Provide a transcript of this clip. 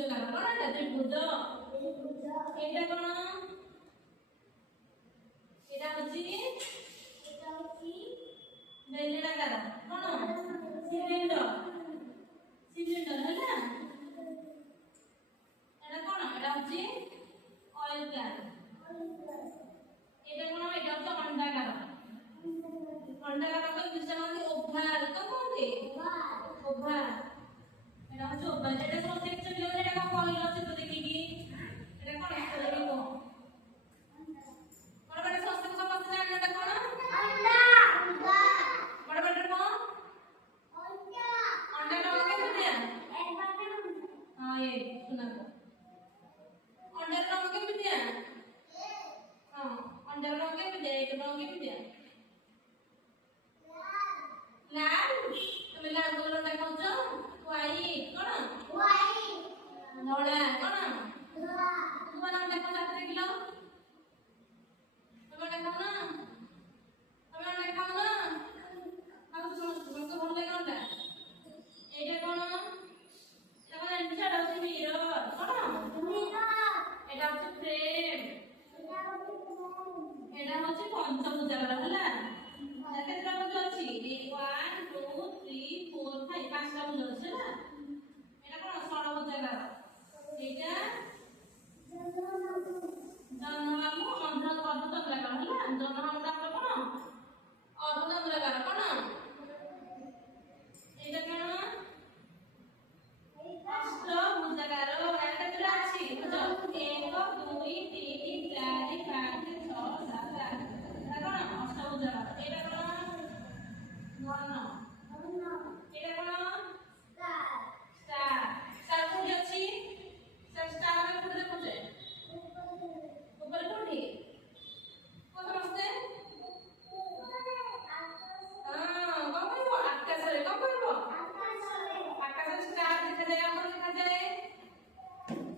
ତ୍ରିଭୁଜାକାର କଣ ଏଟା ତ୍ରିଭୁଜ ଏଇଟା କଣ ଏଟା ହଉଛି ବେଲଣାକାର କଣ ସିଲିଣ୍ଡର ସିଲିଣ୍ଡର ହେଲା ଏଟା କଣ ଏଟା ହଉଛି ଅଏଲ କ୍ୟାନ୍ ଏଟା କଣ ଏଟା ହଉଛି ଅଣ୍ଡାକାର ଅଣ୍ଡାକାର ଇଂଲିଶ କହନ୍ତି ଓଭାଲ ତ କହନ୍ତି ଓଭାଲ ଏଟା ହଉଛି ଓଭାଲ ଏଟା ସମସ୍ତେ ଏକ୍ଚୁଆଲି ଏଟା କଣ କହିଲ ଚିତ୍ର ଦେଖିକି ଏଟା କଣ ଏକ୍ଚୁଆଲି କଣ ବଡ଼ ବଡ଼ ସମସ୍ତେ ଜାଣିଲେ ଏଟା କଣ ବଡ଼ ବଡ଼ କଣ ଅଣ୍ଡା ରଙ୍ଗ କେମିତିଆ ହଁ ଏ ଶୁଣନ୍ତୁ ଅଣ୍ଡାର ରଙ୍ଗ କେମିତିଆ ହଁ ଅଣ୍ଡାର ରଙ୍ଗ କେମିତିଆ ଏକ ରଙ୍ଗ କେମିତିଆ ଲାଲ ତମେ ଲାଲ କଲର ଅଣ୍ଡା ଖାଉଛ ହ୍ୱାଇଟ କଣ ଧଳା କଣ ଧଳା ଅଣ୍ଡା ଖାଉଛ ହାତରେ କିଲୋ ତମେ ଅଣ୍ଡା ଖାଉନ ତମେ ଅଣ୍ଡା ଖାଉନ ଆଉ ସମସ୍ତେ ଭଲ ଲାଗେ ଅଣ୍ଡା ଏଇଟା କଣ ଏଟା କଣ ଜାଣିଛ ଏଟା ହଉଛି ମିରର କଣ ଏଟା ହଉଛି ଫ୍ରେମ ଏଟା ହଉଛି ପଞ୍ଚଭୁଜାକାର ହେଲା କେତେଟା ଭୁଜ ଅଛି 1 2 3 4 5 ପାଞ୍ଚଟା ଭୁଜ ଅଛି ହେଲା ଏଟା କଣ ଷଡ଼ଭୁଜାକାର ଏଇଟା ଜହ୍ନମାମୁଁ ଅର୍ଦ୍ଧଚନ୍ଦ୍ରାକାର ହେଲା ଜହ୍ନମାମୁଁ ଟା କଣ ଅର୍ଦ୍ଧଚନ୍ଦ୍ରାକାର କଣ ଏଇଟା କଣ ଅଷ୍ଟଭୁଜାକାର ଏଟା କେତେଟା ଅଛି ଭୁଜ 1 2 3 4 5 6 7 8 ଏଟା କଣ ଅଷ୍ଟଭୁଜାକାର ଏଇଟା କଣ ଘନ ଏଇଟା କଣ ଷ୍ଟାର ଷ୍ଟାର କୋଉଠି ଅଛି ଷ୍ଟାର ଆମେ କୋଉଠି ଦେଖୁଛେ ଉପରେ କୋଉଠି ସମସ୍ତେ ହଁ କଣ କହିବ ଆକାଶରେ କଣ କହିବ ଆକାଶରେ ଷ୍ଟାର ଦେଖାଯାଏ ଆମର